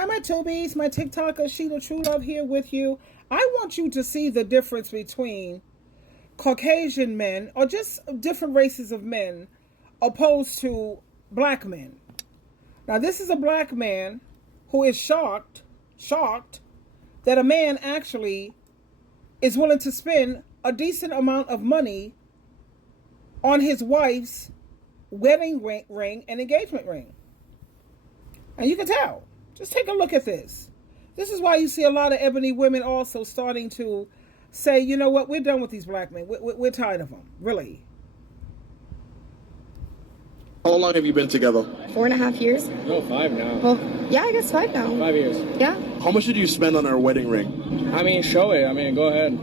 Hi, my Tubies, my TikToker, SheilaTruelove here with you. I want you to see the difference between Caucasian men, or just different races of men, opposed to black men. Now, this is a black man who is shocked that a man actually is willing to spend a decent amount of money on his wife's wedding ring and engagement ring. And you can tell. Just take a look at this. This is why you see a lot of ebony women also starting to say, you know what, we're done with these black men. We're tired of them, really. How long have you been together? 4.5 years. No, 5 now. Well, yeah, I guess 5 now. 5 years. Yeah. How much did you spend on her wedding ring? I mean, show it. I mean, go ahead.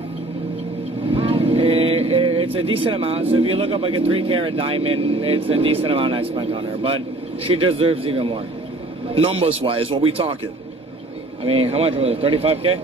It's a decent amount. So if you look up like a 3-carat diamond, it's a decent amount I spent on her. But she deserves even more. Numbers wise, what we talking? I mean, how much was it? 35K?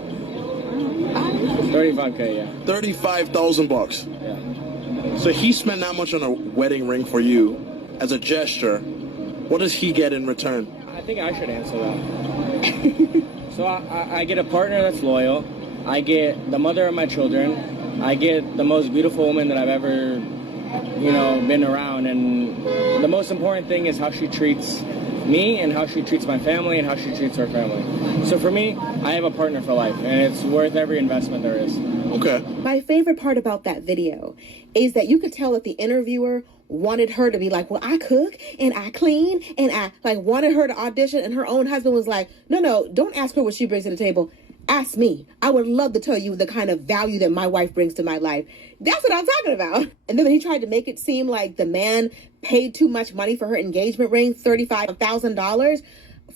35K, yeah. 35,000 bucks. Yeah. So he spent that much on a wedding ring for you as a gesture. What does he get in return? I think I should answer that. So I get a partner that's loyal. I get the mother of my children. I get the most beautiful woman that I've ever, been around. And the most important thing is how she treats me and how she treats my family and how she treats her family. So for me, I have a partner for life, and it's worth every investment there is. Okay. My favorite part about that video is that you could tell that the interviewer wanted her to be like, well, I cook and I clean, and I wanted her to audition, and her own husband was like, no, don't ask her what she brings to the table. Ask me. I would love to tell you the kind of value that my wife brings to my life. That's what I'm talking about. And then when he tried to make it seem like the man paid too much money for her engagement ring, $35,000.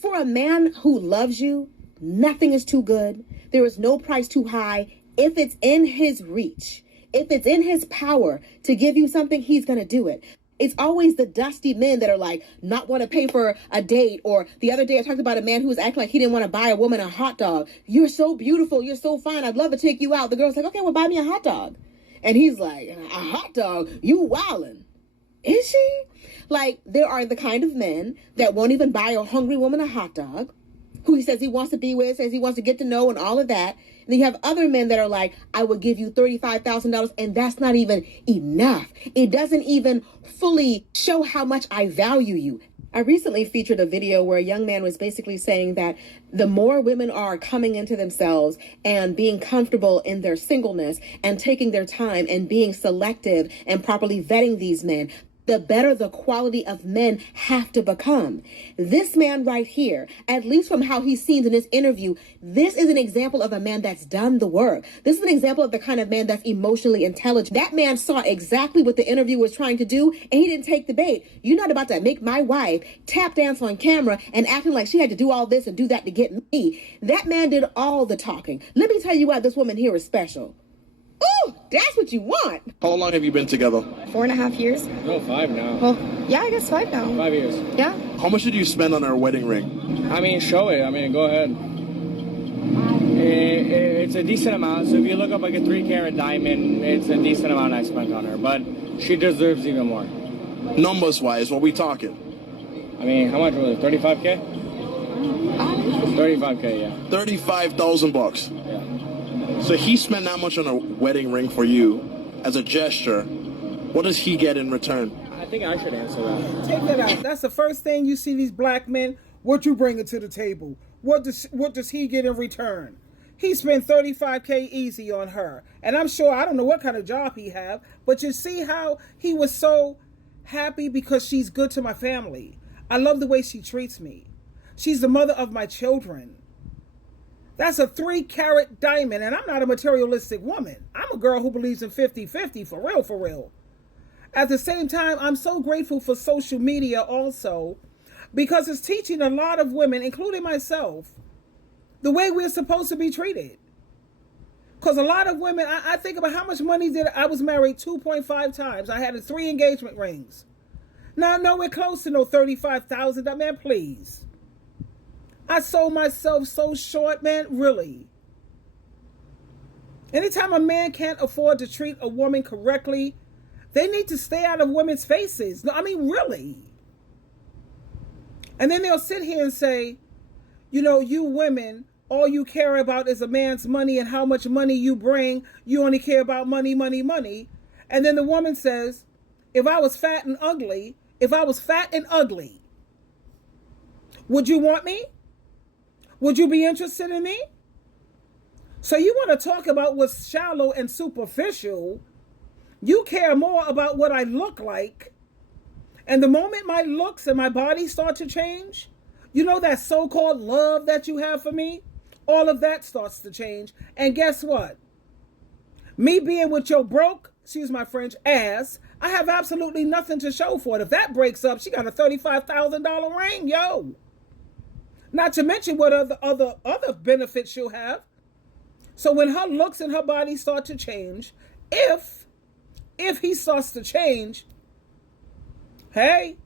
For a man who loves you, nothing is too good. There is no price too high. If it's in his reach, if it's in his power to give you something, he's going to do it. It's always the dusty men that are like, not want to pay for a date. Or the other day I talked about a man who was acting like he didn't want to buy a woman a hot dog. You're so beautiful. You're so fine. I'd love to take you out. The girl's like, okay, well, buy me a hot dog. And he's like, a hot dog? You wildin'. Is she? Like, there are the kind of men that won't even buy a hungry woman a hot dog, who he says he wants to be with, says he wants to get to know and all of that. And then you have other men that are like, I would give you $35,000, and that's not even enough. It doesn't even fully show how much I value you. I recently featured a video where a young man was basically saying that the more women are coming into themselves and being comfortable in their singleness and taking their time and being selective and properly vetting these men, the better the quality of men have to become. This man right here, at least from how he seems in this interview, this is an example of a man that's done the work. This is an example of the kind of man that's emotionally intelligent. That man saw exactly what the interview was trying to do, and he didn't take the bait. You're not about to make my wife tap dance on camera and acting like she had to do all this and do that to get me. That man did all the talking. Let me tell you why this woman here is special. Ooh, that's what you want. How long have you been together? 4.5 years. No, 5 now. Well, yeah, I guess 5 now. 5 years. Yeah. How much did you spend on her wedding ring? I mean, show it. I mean, go ahead. It's a decent amount. So if you look up like a 3-carat diamond, it's a decent amount I spent on her. But she deserves even more. Numbers wise, what we talking? I mean, how much was it? 35K? 35K, yeah. 35,000 bucks. Yeah. So he spent that much on a wedding ring for you as a gesture. What does he get in return? I think I should answer that. Take that out. That's the first thing you see these black men. What you bringing to the table? What does he get in return? He spent $35K easy on her. And I'm sure, I don't know what kind of job he have, but you see how he was so happy because she's good to my family. I love the way she treats me. She's the mother of my children. That's a 3-carat diamond, and I'm not a materialistic woman. I'm a girl who believes in 50-50, for real, for real. At the same time, I'm so grateful for social media also, because it's teaching a lot of women, including myself, the way we're supposed to be treated. Because a lot of women, I think about how much money I was married 2.5 times. I had 3 engagement rings. Now, nowhere close to no $35,000. Man, please. I sold myself so short, man, really. Anytime a man can't afford to treat a woman correctly, they need to stay out of women's faces. No, I mean, really. And then they'll sit here and say, You know, you women, all you care about is a man's money and how much money you bring. You only care about money, money, money. And then the woman says, if I was fat and ugly, would you want me? Would you be interested in me? So you want to talk about what's shallow and superficial. You care more about what I look like. And the moment my looks and my body start to change, you know, that so-called love that you have for me, all of that starts to change. And guess what? Me being with your broke, excuse my French, ass, I have absolutely nothing to show for it. If that breaks up, she got a $35,000 ring, yo. Not to mention what other benefits she'll have. So when her looks and her body start to change, if he starts to change, hey.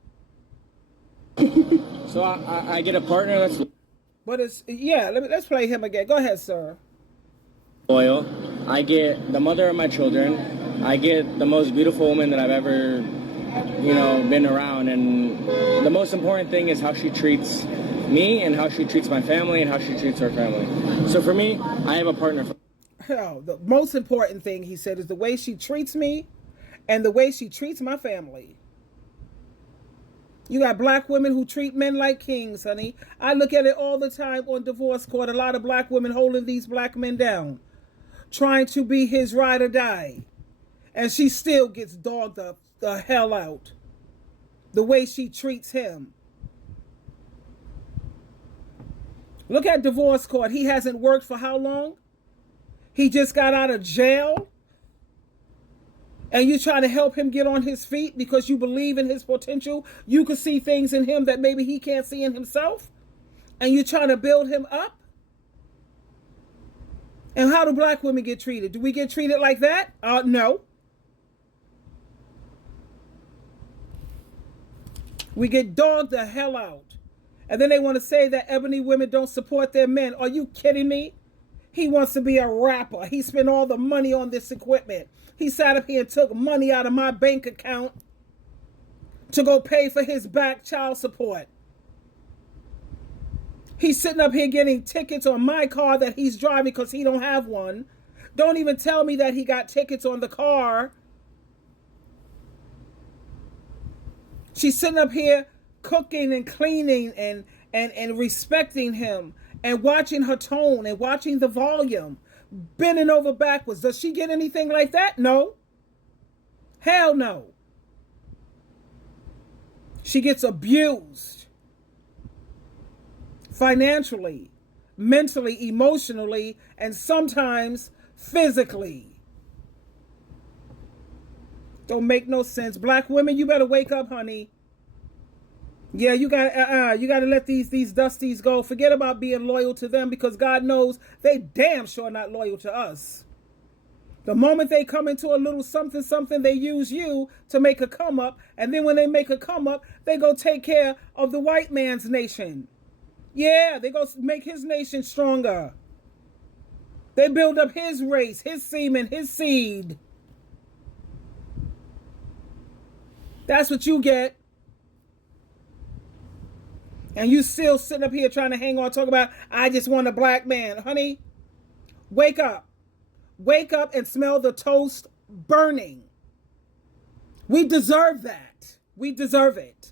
So I get a partner that's But it's, yeah, let's play him again. Go ahead, sir. loyal. I get the mother of my children. I get the most beautiful woman that I've ever, you know, been around. And the most important thing is how she treats me and how she treats my family and how she treats her family. So for me, I have a partner. Hell, the most important thing, he said, is the way she treats me and the way she treats my family. You got black women who treat men like kings, honey. I look at it all the time on divorce court. A lot of black women holding these black men down, trying to be his ride or die. And she still gets dogged the hell out. The way she treats him. Look at divorce court. He hasn't worked for how long? He just got out of jail. And you try to help him get on his feet because you believe in his potential. You can see things in him that maybe he can't see in himself. And you're trying to build him up. And how do black women get treated? Do we get treated like that? No. We get dogged the hell out. And then they want to say that ebony women don't support their men. Are you kidding me? He wants to be a rapper. He spent all the money on this equipment. He sat up here and took money out of my bank account to go pay for his back child support. He's sitting up here getting tickets on my car that he's driving because he don't have one. Don't even tell me that he got tickets on the car. She's sitting up here cooking and cleaning and respecting him and watching her tone and watching the volume, bending over backwards. Does she get anything like that? No. Hell no. She gets abused financially, mentally, emotionally, and sometimes physically. Don't make no sense. Black women, you better wake up, honey. Yeah, you got to let these dusties go. Forget about being loyal to them because God knows they damn sure not loyal to us. The moment they come into a little something, they use you to make a come up. And then when they make a come up, they go take care of the white man's nation. Yeah, they go make his nation stronger. They build up his race, his semen, his seed. That's what you get. And you still sitting up here trying to hang on, talk about, I just want a black man. Honey, wake up. Wake up and smell the toast burning. We deserve that. We deserve it.